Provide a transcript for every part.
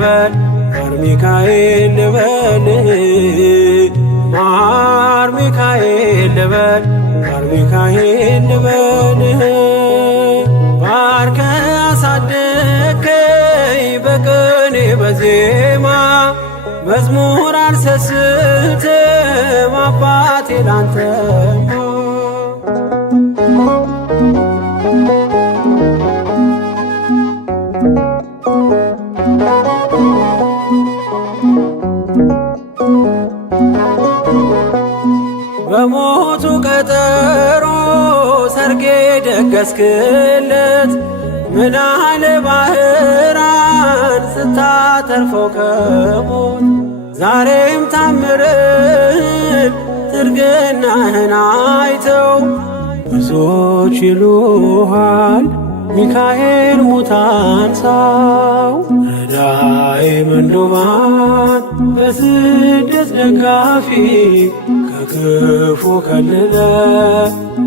ልበል ማር ሚካኤል ልበል ማር ሚካኤል ልበል ማር ሚካኤል ልበል ባርከ አሳደከኝ በቅኔ በዜማ መዝሙር አልሰስትም አባቴ ላንተማ በሞቱ ቀጠሮ ሰርጌ ደገስክለት ምናለ ባህራን ስታተርፈው ከሞት ዛሬም ታምርህን ትርግናህን አይተው ብዙዎች ይሉሃል ሚካኤል ሙታን ሳው ረዳኤ ምንዱባን በስደት ደጋፊ ከክፉ ከልለ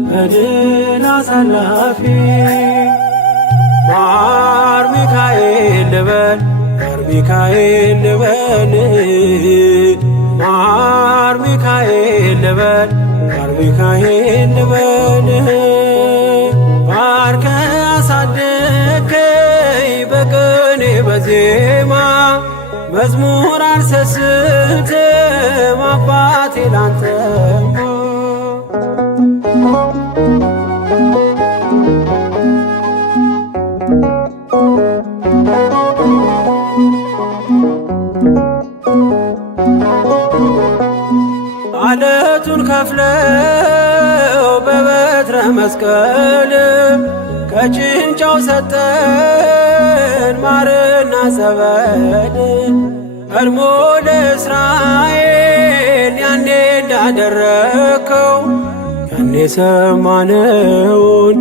በድል አሳላፊ ማር ሚካኤል ልበል ማር ሚካኤል ልበል ማር ሚካኤል ልበል ማር ሚካኤል ልበል ባርከ አሳደከኝ በቅኔ በዜማ መዝሙር አልሰስትም አባቴ ላንተማ አለቱን ከፍለው በበትረ መስቀል ከጭንጫው ሰጠን ማርና ጸበል ቀድሞ ለእስራኤል ያኔ እንዳደረከው ያኔ ሰማነውን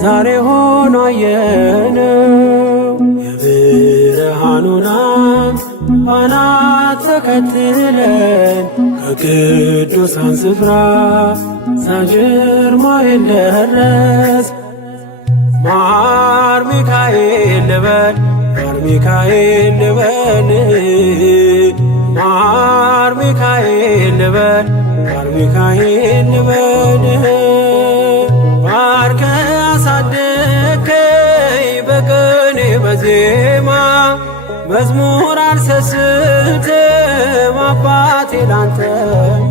ዛሬ ሆኖ አየነው የብርሃኑን አናት ተከትለን ከቅዱሳን ስፍራ ሳንጀርማይል ደረስ ማር ሚካኤል ልበል ማር ሚካኤል ልበል ማር ሚካኤል ልበል ማር ሚካኤል ልበል ባርከ አሳደከኝ በቅኔ በዜማ መዝሙር አልሰስትም አባቴ ላንተማ